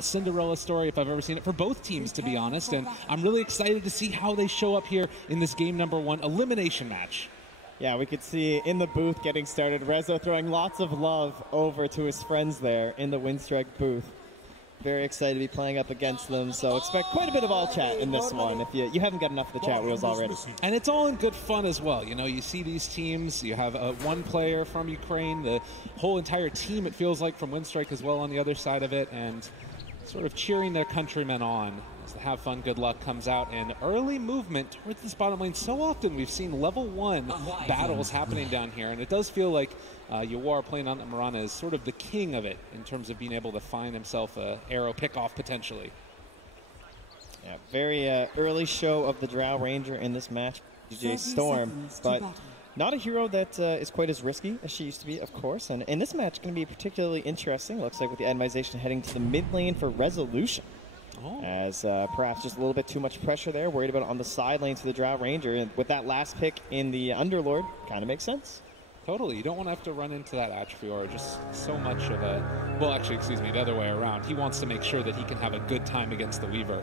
a Cinderella story if I've ever seen it for both teams, to be honest. And I'm really excited to see how they show up here in this game number 1 elimination match. Yeah, we could see in the booth getting started, Rezo throwing lots of love over to his friends there in the Winstrike booth. Very excited to be playing up against them, so expect quite a bit of all chat in this one if you haven't got enough of the chat wheels already. And it's all in good fun as well. You know, you see these teams, you have one player from Ukraine, the whole entire team, it feels like, from Winstrike as well on the other side of it, and sort of cheering their countrymen on as the Have Fun, Good Luck comes out, and early movement towards this bottom lane. So often we've seen level 1 battles happening down here, and it does feel like Yawar playing on the Mirana is sort of the king of it in terms of being able to find himself a arrow pick-off potentially. Yeah, very early show of the Drow Ranger in this match, DJ Storm, but not a hero that is quite as risky as she used to be, of course. And in this match, going to be particularly interesting, looks like, with the Atomization heading to the mid lane for Resolution. Oh. As perhaps just a little bit too much pressure there, worried about it on the side lane to the Drow Ranger. And with that last pick in the Underlord, kind of makes sense. Totally. You don't want to have to run into that Atrophy or just so much of a... Well, actually, excuse me, the other way around. He wants to make sure that he can have a good time against the Weaver.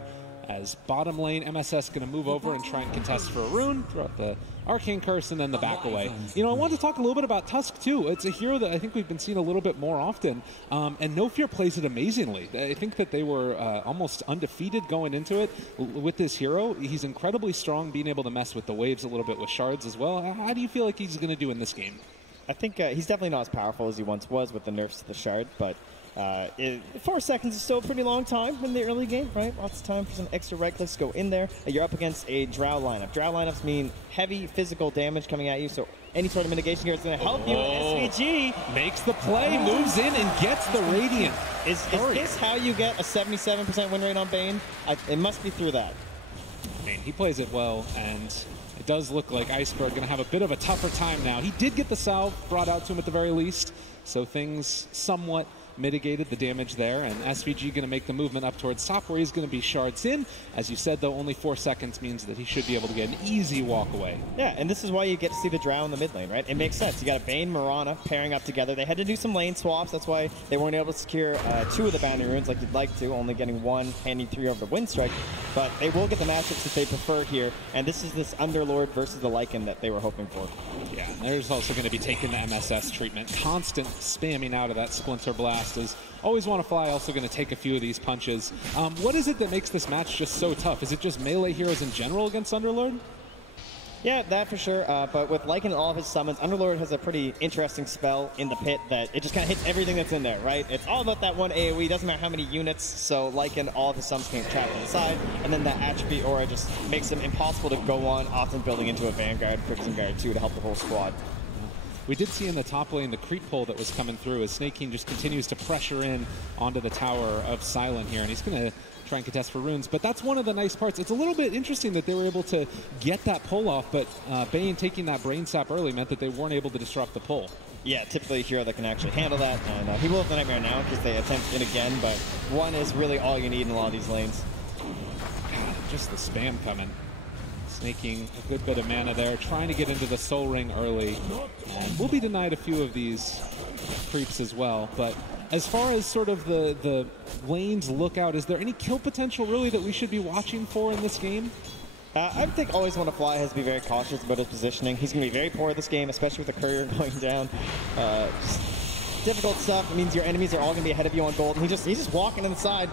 As bottom lane, MSS going to move over and try and contest for a rune, throw out the Arcane Curse, and then the back away. You know, I wanted to talk a little bit about Tusk, too. It's a hero that I think we've been seeing a little bit more often, and No Fear plays it amazingly. I think that they were almost undefeated going into it with this hero. He's incredibly strong, being able to mess with the waves a little bit with shards as well. How do you feel like he's going to do in this game? I think he's definitely not as powerful as he once was with the nerfs to the shard, but 4 seconds is still a pretty long time in the early game, right? Lots of time for some extra right clicks to go in there. You're up against a Drow lineup. Drow lineups mean heavy physical damage coming at you, so any sort of mitigation here is going to help you. SVG makes the play, moves in, and gets the Radiant. Is this how you get a 77% win rate on Bane? It must be through that. I mean, he plays it well, and it does look like Iceberg going to have a bit of a tougher time now. He did get the salve brought out to him at the very least, so things somewhat mitigated the damage there, and SVG going to make the movement up towards top where he's going to be shards in. As you said, though, only 4 seconds means that he should be able to get an easy walk away. Yeah, and this is why you get to see the Drow in the mid lane, right? It makes sense. You got a Bane, Mirana pairing up together. They had to do some lane swaps. That's why they weren't able to secure 2 of the bounty runes like you'd like to, only getting 1, handing 3 over to Winstrike. But they will get the matchups that they prefer here, and this is this Underlord versus the Lycan that they were hoping for. Yeah, there's also going to be taking the MSS treatment. Constant spamming out of that Splinter Blast is always want to fly, also going to take a few of these punches. What is it that makes this match just so tough? Is it just melee heroes in general against Underlord? Yeah, that for sure. But with Lycan and all of his summons, Underlord has a pretty interesting spell in the pit that it just kind of hits everything that's in there, right? It's all about that one AoE. Doesn't matter how many units. So Lycan, all of his summons can get trapped on the side. And then that Atrophy Aura just makes him impossible to go on, often building into a Vanguard, Crimson Guard too, to help the whole squad. We did see in the top lane the creep pull that was coming through as Snake King just continues to pressure in onto the tower of Silent here, and he's going to try and contest for runes. But that's one of the nice parts. It's a little bit interesting that they were able to get that pull off, but Bane taking that Brain Sap early meant that they weren't able to disrupt the pull. Yeah, typically a hero that can actually handle that, and he will have the Nightmare now because they attempt it again, but 1 is really all you need in a lot of these lanes. God, just the spam coming. Snaking a good bit of mana there, trying to get into the Soul Ring early. We'll be denied a few of these creeps as well, but as far as sort of the lanes lookout, is there any kill potential really that we should be watching for in this game? I think Always Want to Fly has to be very cautious about his positioning. He's going to be very poor at this game, especially with the courier going down. Just difficult stuff. It means your enemies are all going to be ahead of you on gold, and he's just walking inside,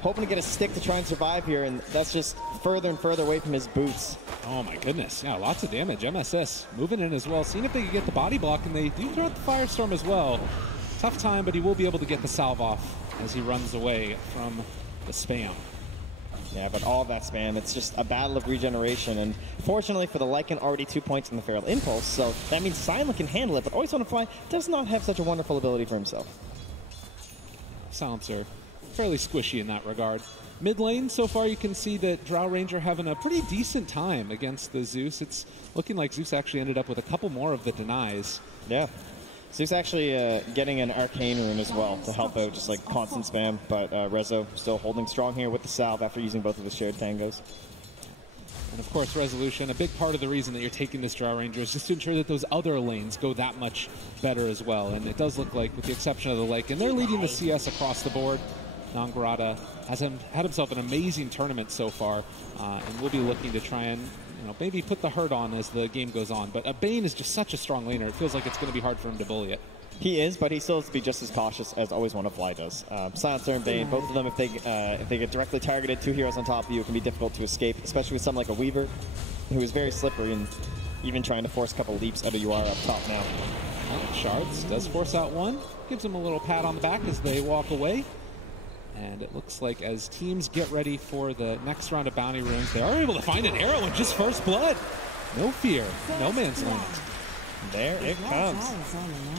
hoping to get a stick to try and survive here, and that's just further and further away from his boots. Oh my goodness, yeah, lots of damage. MSS moving in as well, seeing if they can get the body block, and they do throw out the Firestorm as well. Tough time, but he will be able to get the salve off as he runs away from the spam. Yeah, but all of that spam, it's just a battle of regeneration, and fortunately for the Lycan, already 2 points in the Feral Impulse, so that means Silent can handle it, but Always Want to Fly does not have such a wonderful ability for himself. Silencer fairly squishy in that regard. Mid lane, so far you can see that Drow Ranger having a pretty decent time against the Zeus. It's looking like Zeus actually ended up with a couple more of the denies. Yeah. Zeus actually getting an Arcane Rune as well to help out, just like constant spam, but Rezo still holding strong here with the salve after using both of the shared tangos. And of course, Resolution, a big part of the reason that you're taking this Drow Ranger is just to ensure that those other lanes go that much better as well. And it does look like, with the exception of the Lake, and they're leading the CS across the board. Nongrata has had himself an amazing tournament so far, and we'll be looking to try and maybe put the hurt on as the game goes on. But Bane is just such a strong laner. It feels like it's going to be hard for him to bully it. He is, but he still has to be just as cautious as Always Wanna Fly does. Silencer and Bane, both of them, if they get directly targeted, 2 heroes on top of you, it can be difficult to escape, especially with someone like a Weaver, who is very slippery and even trying to force a couple leaps out of UR up top now. Well, Shards does force out one, gives him a little pat on the back as they walk away. And it looks like as teams get ready for the next round of bounty runes, they are able to find an arrow in just first blood. No fear, no man's land. There it comes.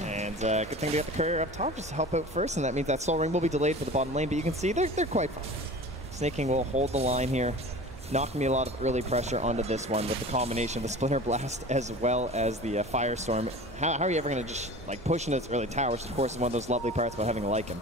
And good thing to get the courier up top just to help out first, and that means that Soul Ring will be delayed for the bottom lane, but you can see they're quite fine. Snake King will hold the line here. Not going to be a lot of early pressure onto this one with the combination of the Splinter Blast as well as the Firestorm. How are you ever going to just push into this early tower, which of course is one of those lovely parts about having a Lycan?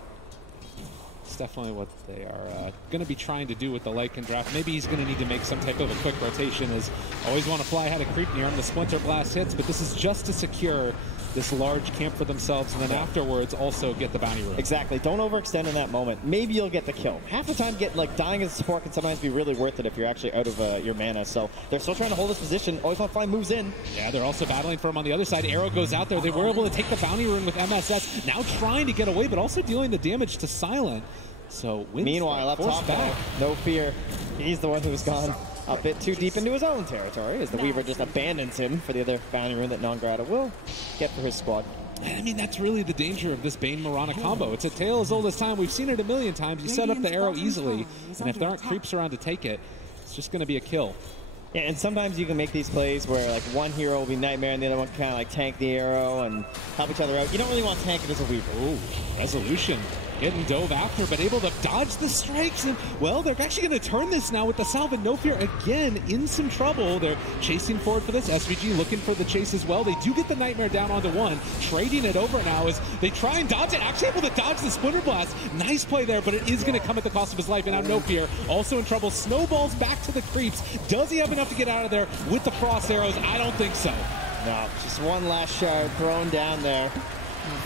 It's definitely what they are going to be trying to do with the Lycan draft. Maybe he's going to need to make some type of a quick rotation, as Always Wanna Fly had a creep near him. The Splinter Blast hits, but this is just to secure this large camp for themselves, and then afterwards also get the bounty rune. Exactly. Don't overextend in that moment. Maybe you'll get the kill. Half the time, dying as a support can sometimes be really worth it if you're actually out of your mana. So they're still trying to hold this position. Always Wanna Fly moves in. Yeah, they're also battling for him on the other side. Arrow goes out there. They were able to take the bounty rune with MSS, now trying to get away, but also dealing the damage to Silent. So meanwhile, up top, back. No fear. He's the one who's gone a bit too deep into his own territory, as the Weaver just abandons him for the other bounty rune that Nongrata will get for his squad. I mean, that's really the danger of this Bane Mirana combo. It's a tale as old as time. We've seen it a million times. You set up the arrow easily, and if there aren't creeps around to take it, it's just going to be a kill. Yeah, and sometimes you can make these plays where one hero will be Nightmare and the other one can kind of tank the arrow and help each other out. You don't really want to tank it as a Weaver. Ooh, Resolution. Getting dove after, but able to dodge the strikes. And, well, they're actually going to turn this now with the Salve. No Fear again in some trouble. They're chasing forward for this. SVG looking for the chase as well. They do get the Nightmare down onto one. Trading it over now as they try and dodge it. Actually able to dodge the Splinter Blast. Nice play there, but it is going to come at the cost of his life. And now No Fear also in trouble. Snowballs back to the creeps. Does he have enough to get out of there with the cross arrows? I don't think so. No, just one last shard thrown down there.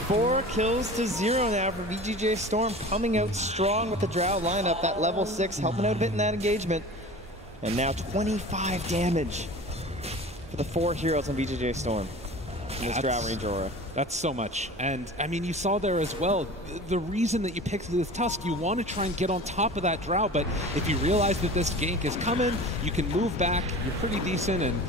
4 kills to 0 now for VGJ Storm, coming out strong with the Drow lineup. That level 6 helping out a bit in that engagement. And now 25 damage for the 4 heroes on VGJ Storm in this Drow Ranger aura. That's so much. And, I mean, you saw there as well, the reason that you picked this Tusk, you want to try and get on top of that Drow, but if you realize that this gank is coming, you can move back, you're pretty decent, and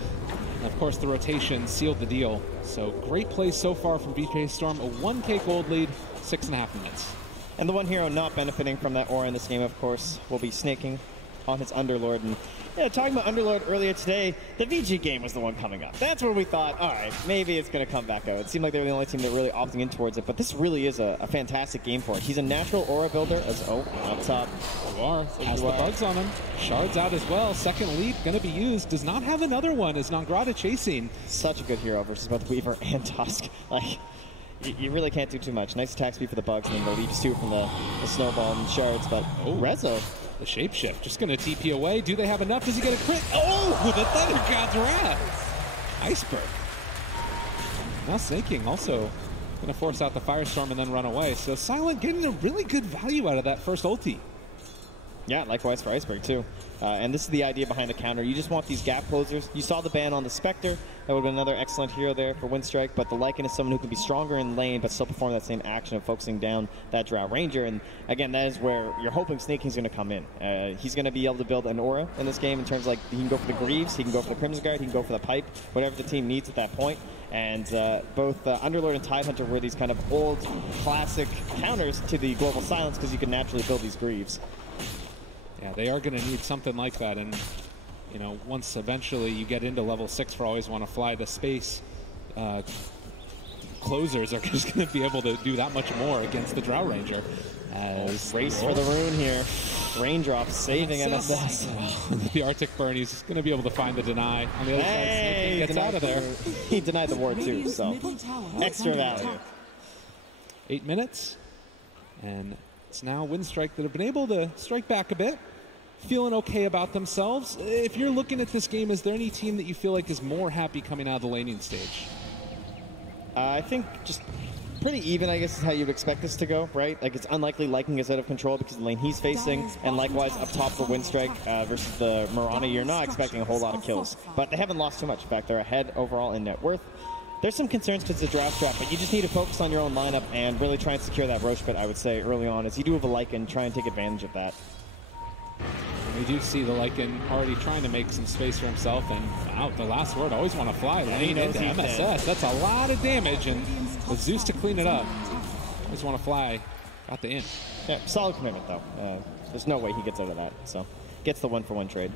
of course, the rotation sealed the deal. So great play so far from VGJ Storm. A 1K gold lead, 6.5 minutes. And the one hero not benefiting from that aura in this game, of course, will be Snake King on his Underlord. And yeah, talking about Underlord earlier today, the VG game was the one coming up. That's where we thought, all right, maybe it's going to come back out. It seemed like they were the only team that really opting in towards it, but this really is a fantastic game for it. He's a natural aura builder as, up top. Has the bugs on him. Shards out as well. Second lead going to be used. Does not have another one as Nongrata chasing. Such a good hero versus both Weaver and Tusk. You really can't do too much. Nice attack speed for the bugs, and then the leaps too from the snowball and shards, but Rezo. The shapeshift just going to TP away. Do they have enough? Does he get a crit? Oh, the Thunder God's Wrath. Iceberg. Now Snake King also going to force out the Firestorm and then run away. So Silent getting a really good value out of that first ulti. Yeah, likewise for Iceberg too. And this is the idea behind the counter. You just want these gap closers. You saw the ban on the Spectre. That would have been another excellent hero there for Windstrike. But the Lycan is someone who can be stronger in lane, but still perform that same action of focusing down that Drow Ranger. And again, that is where you're hoping Snake King's going to come in. He's going to be able to build an aura in this game in terms of he can go for the Greaves, he can go for the Crimson Guard, he can go for the Pipe, whatever the team needs at that point. And both Underlord and Tidehunter were these kind of old, classic counters to the Global Silence because you can naturally build these Greaves. Yeah, they are going to need something like that, and once eventually you get into level 6 for Always Wanna Fly, the space closers are just going to be able to do that much more against the Drow Ranger. As race for the rune here, Raindrop saving MSS. The Arctic Burn, he's going to be able to find the deny on the other side. Snake gets out of there. He denied the ward too, so extra value. 8 minutes, and it's now Windstrike that have been able to strike back a bit, feeling okay about themselves. If you're looking at this game, is there any team that you feel like is more happy coming out of the laning stage? I think just pretty even, I guess, is how you'd expect this to go, right? Like, it's unlikely Lycan gets out of control because of the lane he's facing, and likewise up top for Windstrike versus the Mirana, you're not expecting a whole lot of kills. But they haven't lost too much. In fact, they're ahead overall in net worth. There's some concerns because it's a draft strat, but you just need to focus on your own lineup and really try and secure that Roche pit, I would say, early on. As you do have a Lycan, try and take advantage of that. We do see the Lycan already trying to make some space for himself, and wow, the last word, always want to fly lane into MSS. That's a lot of damage, and with Zeus to clean it up, always want to fly. Got the in. Yeah, solid commitment, though. There's no way he gets out of that, so gets the 1-for-1 trade.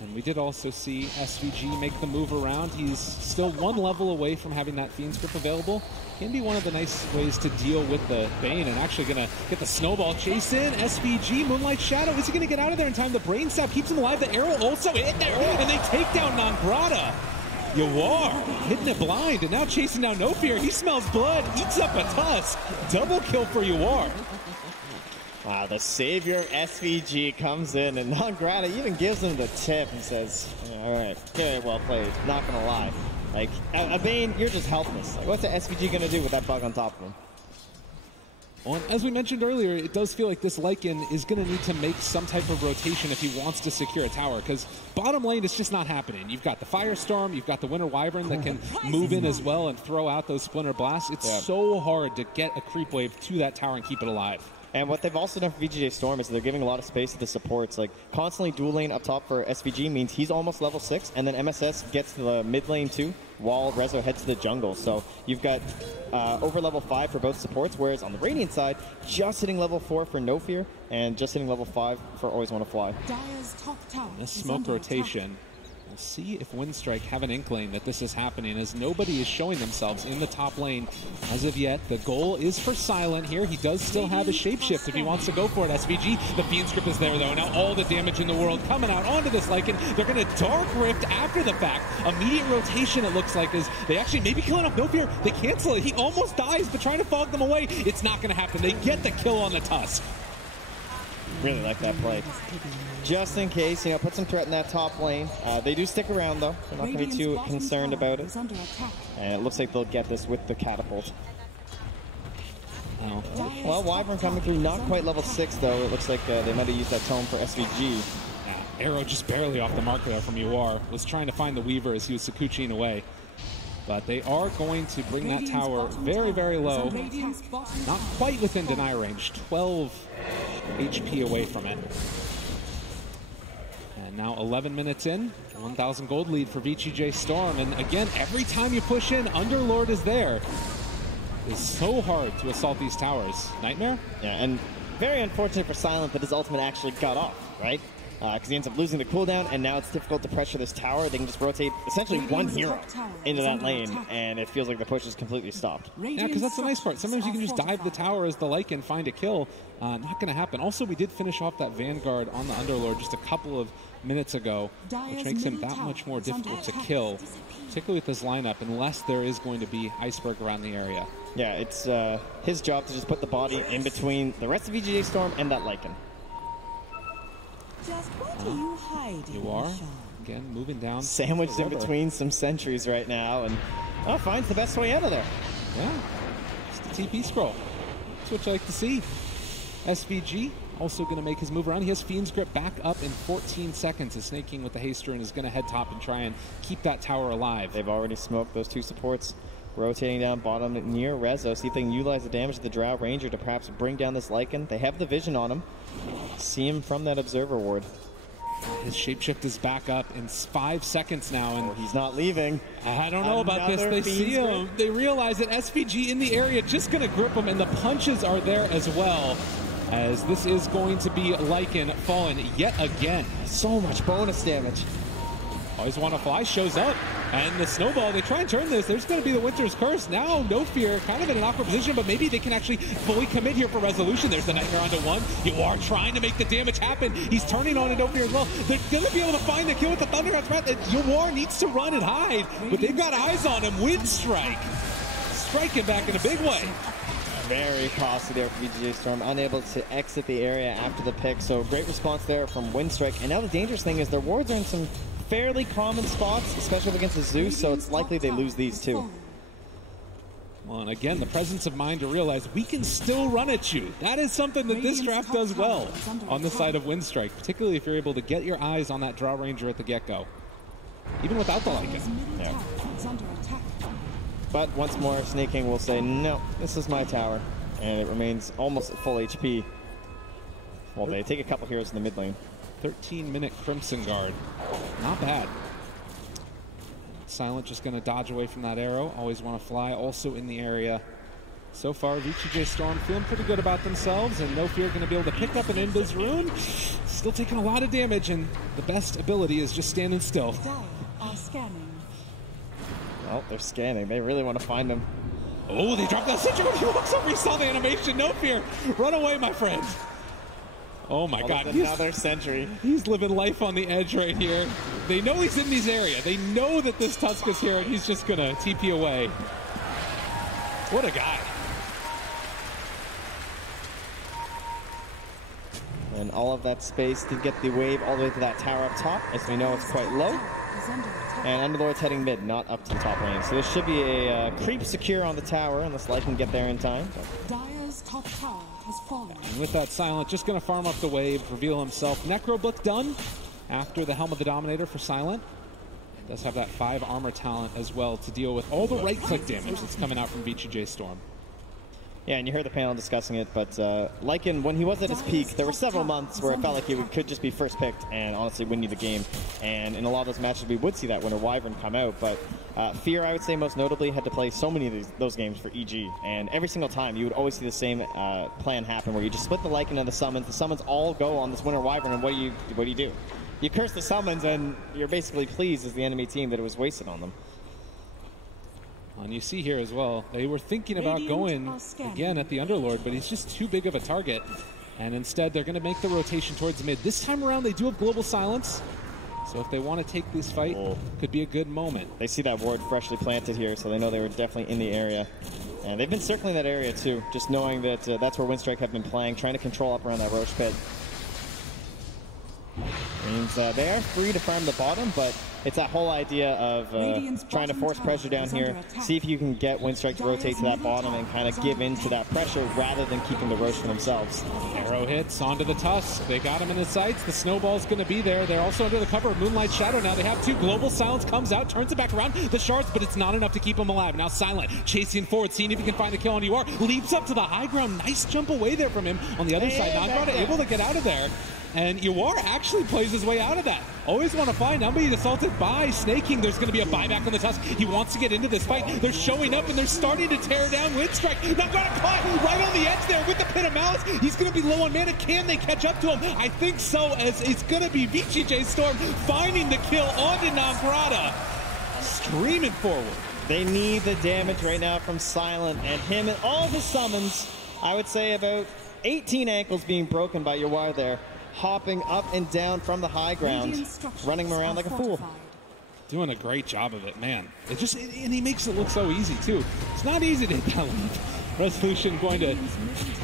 And we did also see SVG make the move around. He's still one level away from having that Fiend's Grip available. Can be one of the nice ways to deal with the Bane, and actually going to get the snowball chase in. SVG, Moonlight Shadow, is he going to get out of there in time? The Brain Stab keeps him alive. The arrow also in there, and they take down Nangrata. Yawar hitting it blind, and now chasing down No Fear. He smells blood, eats up a tusk. Double kill for Yawar. Wow, the savior of SVG comes in, and Nangrata even gives him the tip and says, all right, very well played, not gonna lie. Like, a Bane, you're just helpless. Like, what's the SVG gonna do with that bug on top of him? Well, as we mentioned earlier, it does feel like this Lycan is going to need to make some type of rotation if he wants to secure a tower, because bottom lane is just not happening. You've got the Firestorm, you've got the Winter Wyvern that can move in as well and throw out those Splinter Blasts. It's so hard to get a creep wave to that tower and keep it alive. And what they've also done for VGJ Storm is they're giving a lot of space to the supports. Like, constantly dual lane up top for SVG means he's almost level 6, and then MSS gets to the mid lane too, while Rezo heads to the jungle. So you've got over level 5 for both supports, whereas on the Radiant side, just hitting level 4 for No Fear, and just hitting level 5 for Always Want to Fly. This smoke rotation. We'll see if Windstrike have an inkling that this is happening, as nobody is showing themselves in the top lane as of yet. The goal is for Silent here. He does still have his shapeshift if he wants to go for it. SVG, the Fiend's Grip is there though. Now all the damage in the world coming out onto this Lycan. They're going to Dark Rift after the fact. Immediate rotation, it looks like, is they actually maybe killing off No Fear. They cancel it. He almost dies, but trying to fog them away. It's not going to happen. They get the kill on the Tusk. Really like that play. Just in case, you know, put some threat in that top lane. They do stick around, though. They're not going to be too concerned about it. And it looks like they'll get this with the catapult. Oh. Well, Wyvern coming through, not quite level 6, though. It looks like they might have used that tome for SVG. Arrow just barely off the mark there from Yawar. Was trying to find the Weaver as he was Sakuchiing away. But they are going to bring that tower very, very low. Not quite within deny range. 12 HP away from it. And now 11 minutes in. 1,000 gold lead for VGJ Storm. And again, every time you push in, Underlord is there. It's so hard to assault these towers. Nightmare? Yeah, and very unfortunate for Silent that his ultimate actually got off, right? Because he ends up losing the cooldown, and now it's difficult to pressure this tower. They can just rotate essentially one hero into that lane, and it feels like the push is completely stopped. Yeah, because that's the nice part. Sometimes you can just dive the tower as the Lycan, find a kill. Not going to happen. Also, we did finish off that Vanguard on the Underlord just a couple of minutes ago, which makes him that much more difficult to kill, particularly with this lineup, unless there is going to be Iceberg around the area. Yeah, it's his job to just put the body in between the rest of VGJ Storm and that Lycan. Just what are you hiding? You are again moving down, sandwiched in between some sentries right now, and finds the best way out of there. Yeah, just a TP scroll. That's what you like to see. SVG also going to make his move around. He has Fiend's Grip back up in 14 seconds. Is snaking with the Haster and is going to head top and try and keep that tower alive. They've already smoked those two supports. Rotating down bottom near Rezo. See if they can utilize the damage of the Drow Ranger to perhaps bring down this Lycan. They have the vision on him. See him from that Observer Ward. His shapeshift is back up in 5 seconds now, and he's not leaving. I don't know about this. They see him. They realize that SVG in the area just going to grip him, and the punches are there as well. As this is going to be Lycan falling yet again. So much bonus damage. Always Want to Fly shows up, and the snowball, they try and turn this. There's going to be the Winter's Curse. Now, No Fear, kind of in an awkward position, but maybe they can actually fully commit here for resolution. There's the Nightmare onto one. You are trying to make the damage happen. He's turning on to No Fear as well. They're going to be able to find the kill with the Thunder on threat. Yawar needs to run and hide, but they've got eyes on him. Windstrike striking back in a big way. Very costly there for VGJ Storm, unable to exit the area after the pick. So great response there from Windstrike. And now the dangerous thing is their wards are in some fairly common spots, especially against the Zeus, so it's likely they lose these too. Well, and again, the presence of mind to realize we can still run at you. That is something that this draft does well on the side of Windstrike, particularly if you're able to get your eyes on that Drow Ranger at the get-go, even without the Lycan. Yeah. But once more, Snake King will say, no, this is my tower. And it remains almost at full HP. Well, they take a couple heroes in the mid lane. 13-minute Crimson Guard. Not bad. Silent just going to dodge away from that arrow. Always want to fly. Also in the area. So far, VCJ Storm feeling pretty good about themselves, and No Fear going to be able to pick up an Invis Rune. Still taking a lot of damage, and the best ability is just standing still. Well, they're scanning. They really want to find him. Oh, they dropped that Sentry. He looks over, he saw the animation. No Fear. Run away, my friend. Oh my God! Another Sentry. He's living life on the edge right here. They know he's in this area. They know that this Tusk is here, and he's just gonna TP away. What a guy! And all of that space to get the wave all the way to that tower up top. As we know, it's quite low. And Underlord's heading mid, not up to the top lane. So this should be a creep secure on the tower, unless Light can get there in time. Dire's top tower has fallen. And with that Silent, just going to farm up the wave, reveal himself. Necroblick done after the Helm of the Dominator for Silent. Does have that 5 armor talent as well to deal with all the right-click damage that's coming out from VCJ Storm. Yeah, and you heard the panel discussing it, but Lycan, when he was at his peak, there were several months where it felt like he could just be first picked and honestly win you the game. And in a lot of those matches, we would see that when a Wyvern come out. But Fear, I would say most notably, had to play so many of those games for EG. And every single time, you would always see the same plan happen, where you just split the Lycan and the summons. The summons all go on this Winter Wyvern, and what do you do? You curse the summons, and you're basically pleased as the enemy team that it was wasted on them. And you see here as well, they were thinking about going again at the Underlord, but he's just too big of a target. And instead, they're going to make the rotation towards mid. This time around, they do have Global Silence. So if they want to take this fight, could be a good moment. They see that ward freshly planted here, so they know they were definitely in the area. And they've been circling that area too, just knowing that that's where Windstrike have been playing, trying to control up around that Roche pit. Means they are free to farm the bottom, but it's that whole idea of trying to force pressure down here, see if you can get Windstrike to rotate to that bottom and kind of give in to that pressure rather than keeping the Roche for themselves. Arrow hits onto the Tusk. They got him in the sights. The snowball's going to be there. They're also under the cover of Moonlight Shadow now. They have 2. Global Silence comes out, turns it back around. The shards, but it's not enough to keep him alive. Now Silent chasing forward, seeing if he can find the kill on UR. Leaps up to the high ground. Nice jump away there from him. On the other side, Nangrada able to get out of there. And UR actually plays his way out of that. Always want to find. Now being assaulted by Snake King. There's going to be a buyback on the Tusk. He wants to get into this fight. They're showing up and they're starting to tear down Windstrike. Nangrada caught right on the edge there with the Pit of Malice. He's going to be low on mana. Can they catch up to him? I think so, as it's going to be VCJ Storm finding the kill onto Nangrada. Streaming forward. They need the damage right now from Silent, and him and all of his summons. I would say about 18 ankles being broken by Yawar there. Hopping up and down from the high ground, running around like a fool. Doing a great job of it, man. It just, and he makes it look so easy too. It's not easy to hit that lead. Resolution going to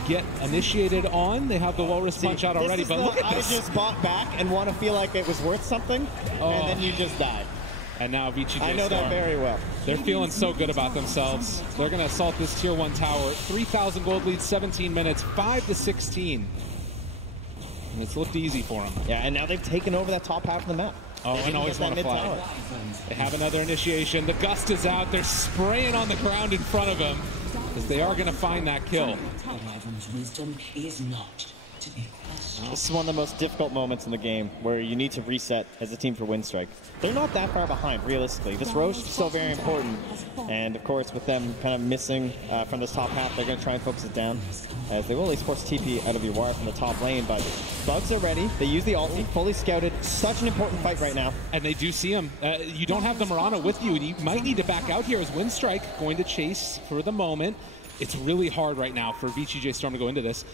get initiated on. They have the Walrus punch out already, but look at this. I just bought back and want to feel like it was worth something, and then you just die. And now VCJ Storm. I know that very well. They're feeling so good about themselves. They're going to assault this tier 1 tower. 3,000 gold lead, 17 minutes, 5-16. And it's looked easy for them. Yeah, and now they've taken over that top half of the map. Oh, and always want to fly. They have another initiation. The Gust is out. They're spraying on the ground in front of him, because they are going to find that kill. This is one of the most difficult moments in the game, where you need to reset as a team for Windstrike. They're not that far behind, realistically. This Roche is still very important, and of course, with them kind of missing from this top half, they're going to try and focus it down, as they will at least force TP out of Yawar from the top lane, but Bugs are ready. They use the ulti, fully scouted. Such an important fight right now. And they do see him. You don't have the Mirana with you, and you might need to back out here as Windstrike going to chase for the moment. It's really hard right now for VCJ Storm to go into this.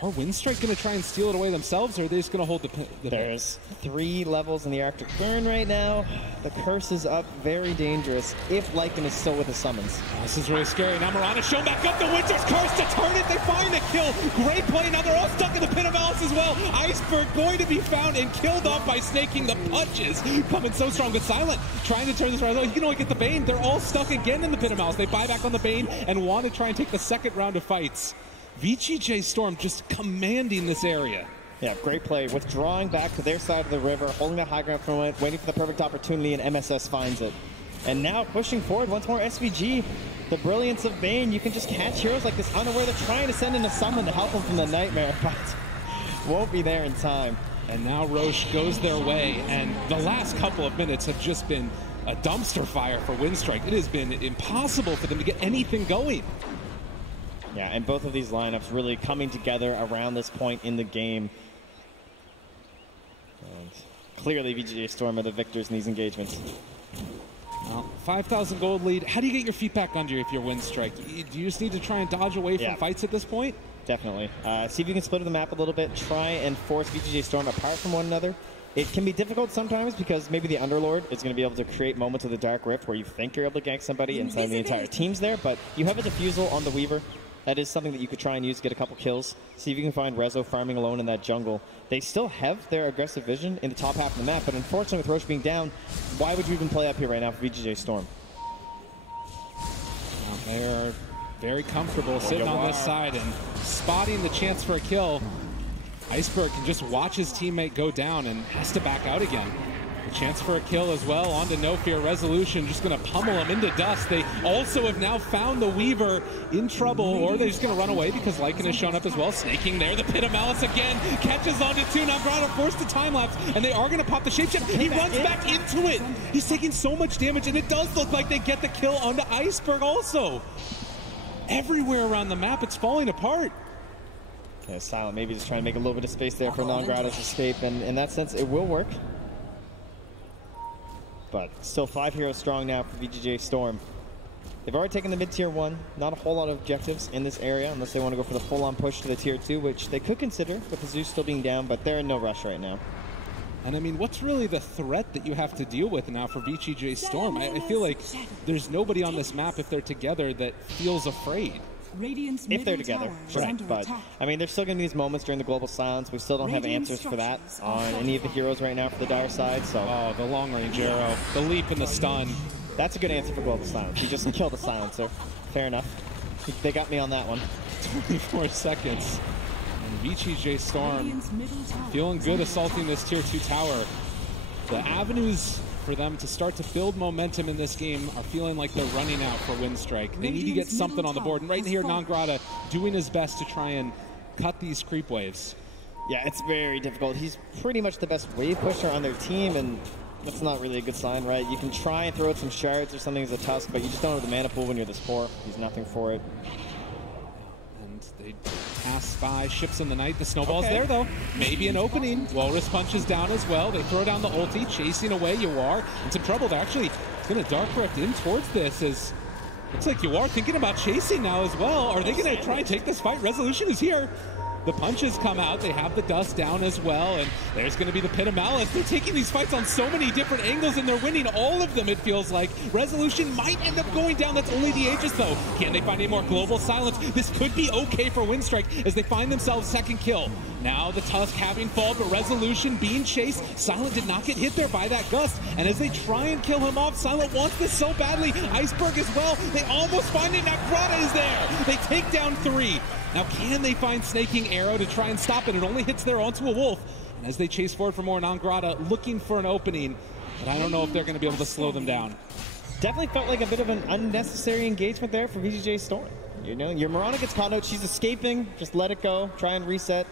Are Windstrike going to try and steal it away themselves, or are they just going to hold the There's 3 levels in the Arctic Burn right now. The curse is up, very dangerous, if Lycan is still with his summons. Oh, this is really scary. Now Mirana shown back up the Winter's Curse to turn it. They find a kill. Great play. Now they're all stuck in the Pit of Malice as well. Iceberg going to be found and killed off by snaking. The punches coming so strong. But Silent trying to turn this around. He can only get the Bane. They're all stuck again in the Pit of Malice. They buy back on the Bane and want to try and take the second round of fights. VGJ Storm just commanding this area. Yeah, great play. Withdrawing back to their side of the river, holding that high ground for a moment, waiting for the perfect opportunity, and MSS finds it. And now pushing forward once more, SVG. The brilliance of Bane. You can just catch heroes like this unaware. They're trying to send in a summon to help them from the nightmare, but won't be there in time. And now Roche goes their way, and the last couple of minutes have just been a dumpster fire for Windstrike. It has been impossible for them to get anything going. Yeah, and both of these lineups really coming together around this point in the game. And clearly VGJ Storm are the victors in these engagements. Well, 5,000 gold lead. How do you get your feet back under if you're Windstrike? Do you just need to try and dodge away from fights at this point? Definitely. See if you can split the map a little bit. Try and force VGJ Storm apart from one another. It can be difficult sometimes because maybe the Underlord is going to be able to create moments of the Dark Rift where you think you're able to gank somebody and suddenly the entire team's there, but you have a Diffusal on the Weaver. That is something that you could try and use to get a couple kills. See if you can find Rezo farming alone in that jungle. They still have their aggressive vision in the top half of the map, but unfortunately with Roche being down, why would you even play up here right now for VGJ Storm? Well, they are very comfortable sitting on this side and spotting the chance for a kill. Iceberg can just watch his teammate go down and has to back out again. A chance for a kill as well. On to No Fear. Resolution just going to pummel him into dust. They also have now found the Weaver in trouble, or they're just going to run away because Lycan has shown up as well. Snaking there. The Pit of Malice again. Catches onto 2. Now Grotto forced to time-lapse, and they are going to pop the shapeshift. He runs back into it. He's taking so much damage, and it does look like they get the kill onto Iceberg also. Everywhere around the map, it's falling apart. Yeah, Silent maybe just trying to make a little bit of space there for Non-Grotto's escape, and in that sense, it will work. But still 5 heroes strong now for VGJ Storm. They've already taken the mid-tier 1. Not a whole lot of objectives in this area unless they want to go for the full-on push to the tier 2, which they could consider with the Zeus still being down, but they're in no rush right now. And I mean, what's really the threat that you have to deal with now for VGJ Storm? I feel like there's nobody on this map, if they're together, that feels afraid. If they're together, right? But I mean, there's still going to be these moments during the global silence. We still don't have answers for that on any of the heroes right now for the dire side. So, oh, the long range arrow, the leap and the stun. That's a good answer for global silence. You just killed the silencer. Fair enough. They got me on that one. 24 seconds. And VGJ Storm feeling good assaulting this tier 2 tower. The avenues for them to start to build momentum in this game are feeling like they're running out for Windstrike. They need to get something on the board. And right here, Non-Grotto doing his best to try and cut these creep waves. Yeah, it's very difficult. He's pretty much the best wave pusher on their team, and that's not really a good sign, right? You can try and throw out some shards or something as a Tusk, but you just don't have the mana pool when you're this poor. He's nothing for it. And they pass by ships in the night. The snowball's there, though. Maybe an opening. Walrus punches down as well. They throw down the ulti, chasing away Yawar. In some trouble. They're actually going to Dark Rift in towards this as looks like Yawar thinking about chasing now as well. Are they going to try and take this fight? Resolution is here. The punches come out. They have the dust down as well, and there's going to be the Pit of Malice. They're taking these fights on so many different angles, and they're winning all of them, it feels like. Resolution might end up going down. That's only the Aegis, though. Can they find any more global silence? This could be okay for Windstrike as they find themselves second kill. Now the Tusk having fall, but Resolution being chased. Silent did not get hit there by that gust, and as they try and kill him off, Silent wants this so badly. Iceberg as well. They almost find it. Now Grotto is there. They take down 3. Now, can they find Snaking Arrow to try and stop it? It only hits there onto a wolf. And as they chase forward for more, Non-Grotto looking for an opening. But I don't know if they're going to be able to slow them down. Definitely felt like a bit of an unnecessary engagement there for VGJ Storm. You know, your Mirana gets caught out. She's escaping. Just let it go. Try and reset.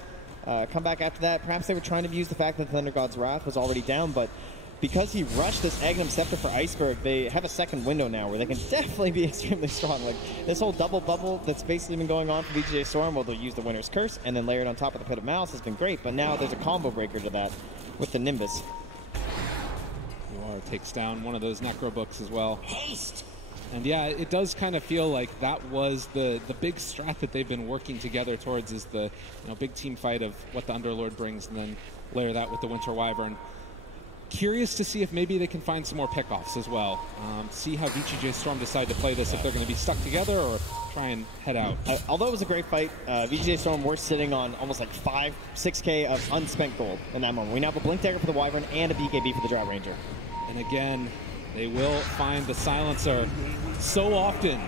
Come back after that. Perhaps they were trying to use the fact that Thunder God's Wrath was already down, but because he rushed this Aghanim Scepter for Iceberg, they have a second window now where they can definitely be extremely strong. Like, this whole double bubble that's basically been going on for VGJ Storm, where they'll use the Winter's Curse and then layer it on top of the Pit of Malice has been great, but now there's a combo breaker to that with the Nimbus. Yawar takes down one of those Necro books as well. Haste! And yeah, it does kind of feel like that was the big strat that they've been working together towards, is the big team fight of what the Underlord brings, and then layer that with the Winter Wyvern. Curious to see if maybe they can find some more pickoffs as well. See how VGJ Storm decide to play this, if they're going to be stuck together or try and head out. Although it was a great fight, VGJ Storm were sitting on almost like 6K of unspent gold in that moment. We now have a Blink Dagger for the Wyvern and a BKB for the Drow Ranger. And again, they will find the Silencer so often.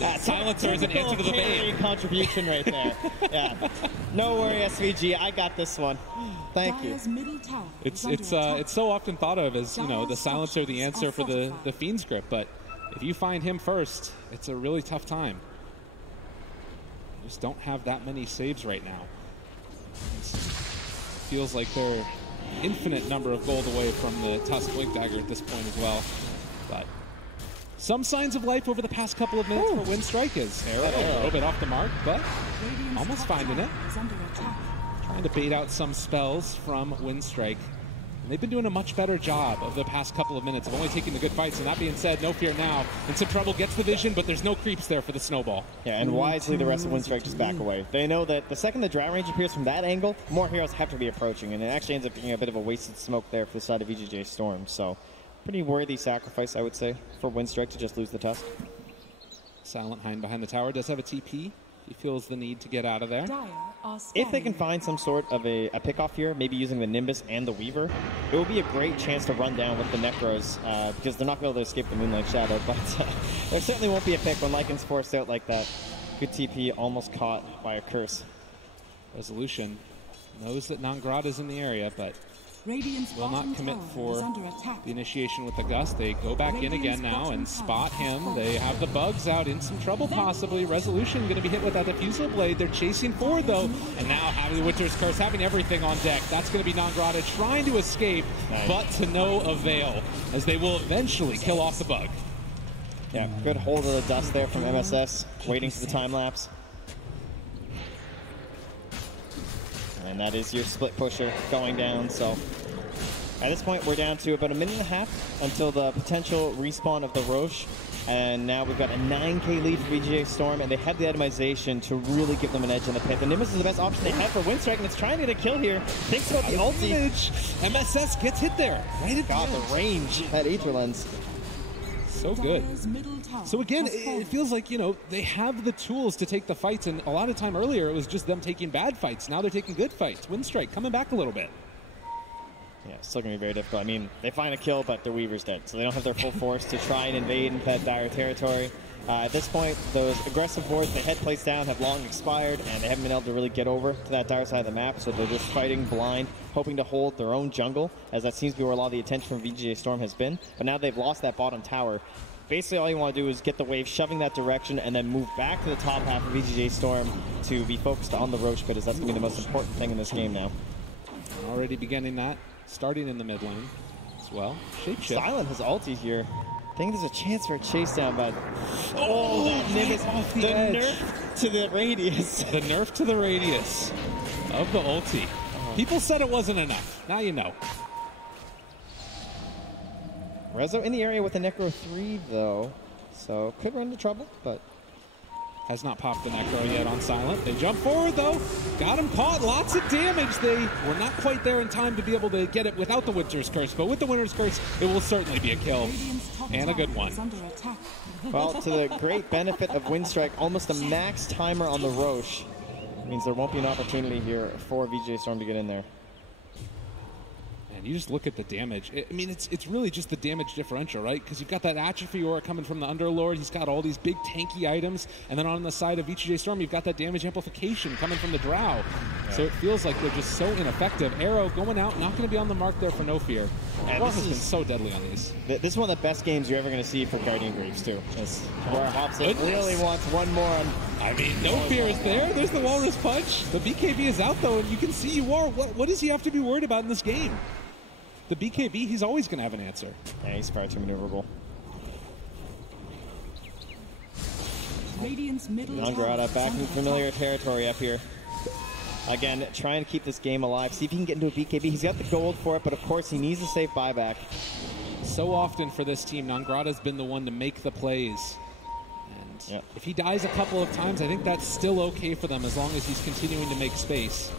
That Silencer is an answer to the bait. Contribution right there. Yeah. No worry, SVG. I got this one. Thank you. It's so often thought of as the Silencer, the answer for the Fiend's Grip, but if you find him first, it's a really tough time. Just don't have that many saves right now. It feels like they're infinite number of gold away from the Tusk Blink Dagger at this point as well. But some signs of life over the past couple of minutes for Windstrike is Arrow a little bit off the mark, but almost finding it. Trying to bait out some spells from Windstrike. And they've been doing a much better job of the past couple of minutes of only taking the good fights. And that being said, No Fear now in some trouble, gets the vision, but there's no creeps there for the snowball. Yeah, and wisely the rest of Windstrike just back away. They know that the second the Drow Range appears from that angle, more heroes have to be approaching. And it actually ends up being a bit of a wasted smoke there for the side of VGJ Storm. So pretty worthy sacrifice, I would say, for Windstrike to just lose the Tusk. Silent Hind behind the tower does have a TP. He feels the need to get out of there. If they can find some sort of a pickoff here, maybe using the Nimbus and the Weaver, it will be a great chance to run down with the Necros, because they're not going to be able to escape the Moonlight Shadow, but there certainly won't be a pick when Lycan's forced out like that. Good TP, almost caught by a curse. Resolution knows that Nangrada's in the area, but will not commit for the initiation with the Gust. They go back in again now and spot him. They have the bugs out, in some trouble possibly. Resolution going to be hit with that Diffusal Blade. They're chasing forward though, and now having the Winter's Curse, having everything on deck. That's going to be Nangrada trying to escape, but to no avail, as they will eventually kill off the bug. Yeah, good hold of the dust there from MSS, waiting for the time lapse. And that is your split pusher going down. So at this point, we're down to about a minute and a half until the potential respawn of the Roche. And now we've got a 9K lead for VGJ Storm, and they have the itemization to really give them an edge in the pit. The Nimbus is the best option they have for Windstrike, and it's trying to get a kill here. Thinks about the ulti. MSS gets hit there. Right at the range. That Aether Lens. So good. So again, it feels like, they have the tools to take the fights, and a lot of time earlier it was just them taking bad fights. Now they're taking good fights. Windstrike coming back a little bit. Yeah, it's still going to be very difficult. I mean, they find a kill, but their Weaver's dead, so they don't have their full force to try and invade into that dire territory. At this point, those aggressive wards they had placed down have long expired, and they haven't been able to really get over to that dire side of the map, so they're just fighting blind, hoping to hold their own jungle, as that seems to be where a lot of the attention from VGJ Storm has been. But now they've lost that bottom tower. Basically, all you want to do is get the wave shoving that direction and then move back to the top half of VGJ Storm to be focused on the Roche pit, as that's going to be the most important thing in this game now. Already beginning that, starting in the mid lane as well. Shapeshift. Silent has ulti here. I think there's a chance for a chase down, but that Nimbus off the edge. Nerf to the radius. The nerf to the radius of the ulti. People said it wasn't enough. Now you know. Rezo in the area with a Necro 3, though, so could run into trouble, but has not popped the Necro yet on Silent. They jump forward, though. Got him caught. Lots of damage. They were not quite there in time to be able to get it without the Winter's Curse, but with the Winter's Curse, it will certainly be a kill, and a good one. Well, to the great benefit of Windstrike, almost a max timer on the Roche. Means there won't be an opportunity here for VGJ Storm to get in there. You just look at the damage. I mean, it's really just the damage differential, right? Because you've got that Atrophy Aura coming from the Underlord. He's got all these big tanky items. And then on the side of VGJ Storm, you've got that damage amplification coming from the Drow. Yeah. So it feels like they're just so ineffective. Arrow going out, not going to be on the mark there for No Fear. And this has been so deadly on these. This is one of the best games you're ever going to see for Guardian Greaves, too. Where Hobson really wants one more. I mean, No Fear is there. There's the Walrus Punch. The BKB is out, though, and you can see UR. What does he have to be worried about in this game? The BKB, he's always going to have an answer. Yeah, he's far too maneuverable. Nangrada back in familiar territory up here. Again, trying to keep this game alive. See if he can get into a BKB. He's got the gold for it, but of course he needs a safe buyback. So often for this team, Nangrada's been the one to make the plays Yeah. if he dies a couple of times, I think that's still okay for them as long as he's continuing to make space.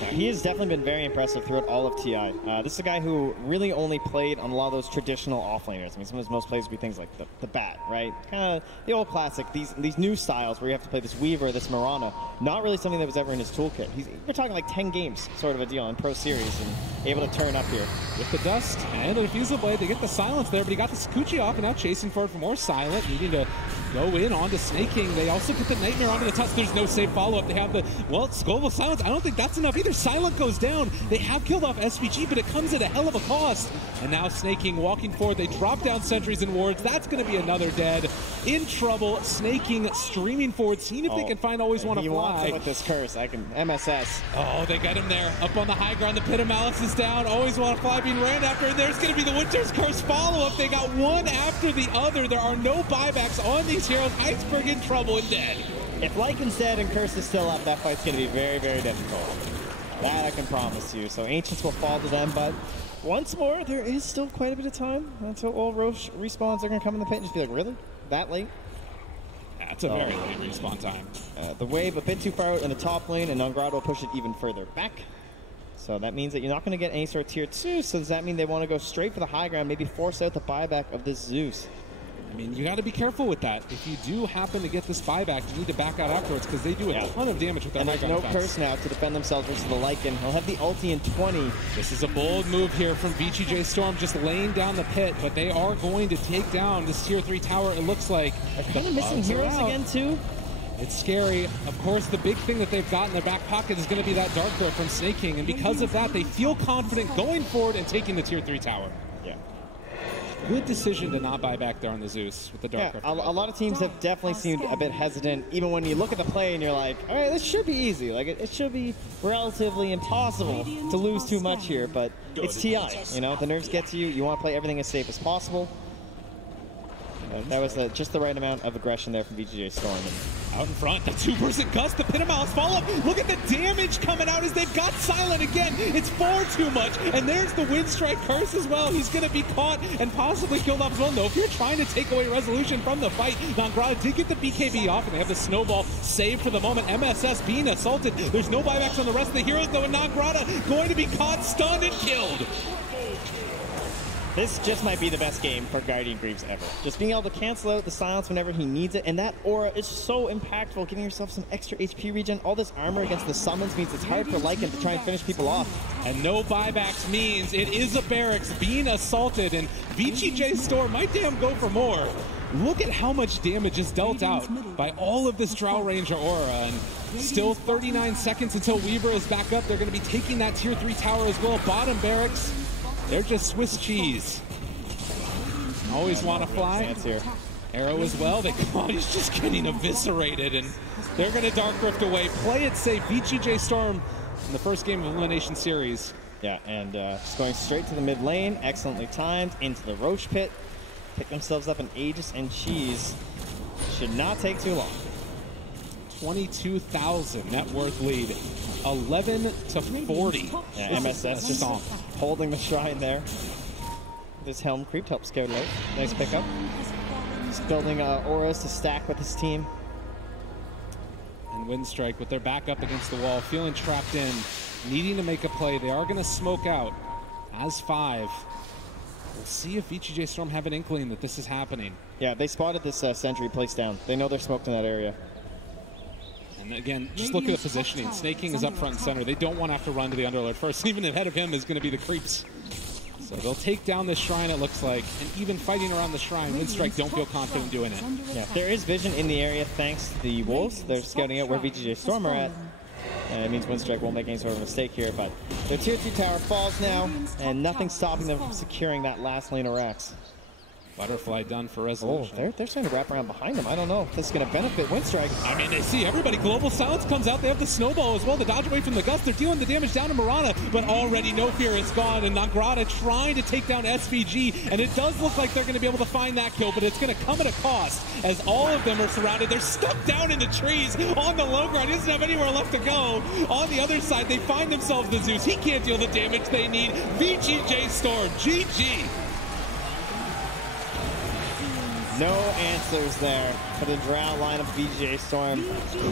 Yeah, he has definitely been very impressive throughout all of TI. This is a guy who really only played on a lot of those traditional offlaners. I mean, some of his most plays would be things like the bat, right? Kind of the old classic. These new styles where you have to play this Weaver, this Mirana. Not really something that was ever in his toolkit. We're talking like 10 games sort of a deal in Pro Series and able to turn up here. With the dust and the Refusal Blade, they get the silence there, but he got the Sakuchi off and now chasing for it for more silent, needing to go in onto Snake King. They also get the Nightmare onto the touch. There's no safe follow-up. They have the, well, Global Silence. I don't think that's enough either. Silent goes down. They have killed off SVG, but it comes at a hell of a cost. And now Snake King walking forward. They drop down sentries and wards. That's going to be another dead. In trouble. Snake King streaming forward, seeing if they can find Always Want to He wants Fly. it with this curse. MSS. Oh, they got him there. Up on the high ground. The Pit of Malice is down. Always Want to Fly being ran after. And there's going to be the Winter's Curse follow-up. They got one after the other. There are no buybacks on these heroes. Iceberg in trouble and dead. If Lycan's dead and Curse is still up, that fight's going to be very, very difficult. That I can promise you. So Ancients will fall to them, but once more, there is still quite a bit of time until all Roche respawns. They're going to come in the pit and just be like, really? That late? That's a very late respawn time. The wave a bit too far out in the top lane, and Nangrado will push it even further back. So that means that you're not going to get any sort of tier 2, so does that mean they want to go straight for the high ground, maybe force out the buyback of this Zeus? I mean, you got to be careful with that. If you do happen to get this buyback, you need to back out afterwards because they do a ton of damage with that And high there's ground no defense. curse now to defend themselves versus the Lycan. He'll have the ulti in 20. This is a bold move here from VGJ Storm, just laying down the pit, but they are going to take down this tier 3 tower, it looks like. They're kind of missing heroes again, too. It's scary. Of course, the big thing that they've got in their back pocket is going to be that Dark Threat from Snake King, and because of that, they feel confident going forward and taking the tier 3 tower. Yeah. Good decision to not buy back there on the Zeus with the Dark Yeah, Threat. a lot of teams have definitely seemed a bit hesitant, even when you look at the play and you're like, all right, this should be easy. Like, it should be relatively impossible to lose too much here, but it's TI. You know, the nerves get to you. You want to play everything as safe as possible. That was just the right amount of aggression there from VGJ Storm. Out in front, the 2% gust, the Pit of Malice follow-up. Look at the damage coming out as they've got Silent again. It's far too much, and there's the Windstrike Curse as well. He's going to be caught and possibly killed off as well. No, if you're trying to take away resolution from the fight, Nangrado did get the BKB off, and they have the Snowball saved for the moment. MSS being assaulted. There's no buybacks on the rest of the heroes, though, and Nangrado going to be caught, stunned, and killed. This just might be the best game for Guardian Greaves ever. Just being able to cancel out the silence whenever he needs it, and that aura is so impactful, giving yourself some extra HP regen. All this armor against the summons means it's hard for Lycan to try and finish people off. And no buybacks means it is a barracks being assaulted, and VGJ Storm might damn go for more. Look at how much damage is dealt out by all of this Drow Ranger aura, and still 39 seconds until Weaver is back up. They're going to be taking that tier 3 tower as well. Bottom barracks, they're just Swiss cheese. Always Want to Fly. Arrow as well. He's just getting eviscerated, and they're going to Dark Rift away. Play it safe. VGJ Storm in the first game of Elimination Series. Yeah, and just going straight to the mid lane, excellently timed, into the Roche pit. Pick themselves up an Aegis and Cheese. Should not take too long. 22,000 net worth lead. 11 to 40. Yeah, MSS just holding the shrine there. This Helm creep helps scared low. Nice pickup. Just building auras to stack with his team. And Windstrike with their back up against the wall, feeling trapped in, needing to make a play. They are going to smoke out as 5. We'll see if VGJ Storm have an inkling that this is happening. Yeah, they spotted this sentry placed down. They know they're smoked in that area. And again, just look at the positioning. Snake King is up front and center. They don't want to have to run to the Underlord first. Even ahead of him is going to be the creeps. So they'll take down this shrine, it looks like. And even fighting around the shrine, Windstrike don't feel confident doing it. Yeah, there is vision in the area thanks to the Wolves. They're scouting out where VGJ Storm are at. And it means Windstrike won't make any sort of mistake here. But their tier 2 tower falls now, and nothing's stopping them from securing that last lane of racks. Butterfly done for Oh, resolution. they're starting to wrap around behind them. I don't know if this is going to benefit Windstrike. I mean, they see everybody. Global Silence comes out. They have the Snowball as well to dodge away from the Gust. They're dealing the damage down to Mirana, but already No Fear is gone, and Nangrado trying to take down SVG, and it does look like they're going to be able to find that kill, but it's going to come at a cost as all of them are surrounded. They're stuck down in the trees on the low ground. He doesn't have anywhere left to go. On the other side, they find themselves the Zeus. He can't deal the damage they need. VGJ Storm, GG. No answers there for the Drow line of VGJ Storm.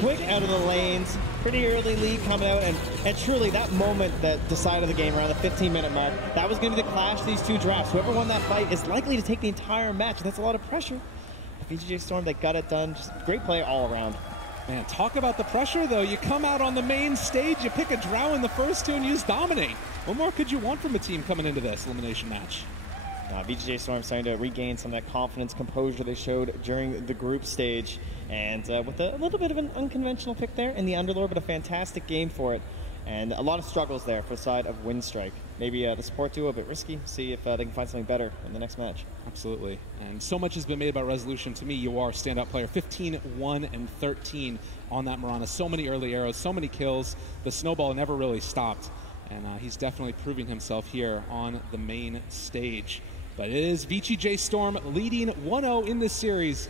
Quick out of the lanes, pretty early lead coming out, and truly that moment that decided the game around the 15-minute mark, that was going to be the clash of these two Drows. Whoever won that fight is likely to take the entire match. That's a lot of pressure. VGJ Storm, they got it done. Just great play all around. Man, talk about the pressure, though. You come out on the main stage, you pick a Drow in the first two, and you just dominate. What more could you want from a team coming into this elimination match? VGJ Storm starting to regain some of that confidence, composure they showed during the group stage. And with a little bit of an unconventional pick there in the Underlord, but a fantastic game for it. And a lot of struggles there for the side of Windstrike. Maybe the support duo a bit risky. See if they can find something better in the next match. Absolutely. And so much has been made about Resolution. To me, you are a standout player. 15, 1, and 13 on that Mirana. So many early arrows, so many kills. The snowball never really stopped. And he's definitely proving himself here on the main stage. But it is VGJ Storm leading 1-0 in this series.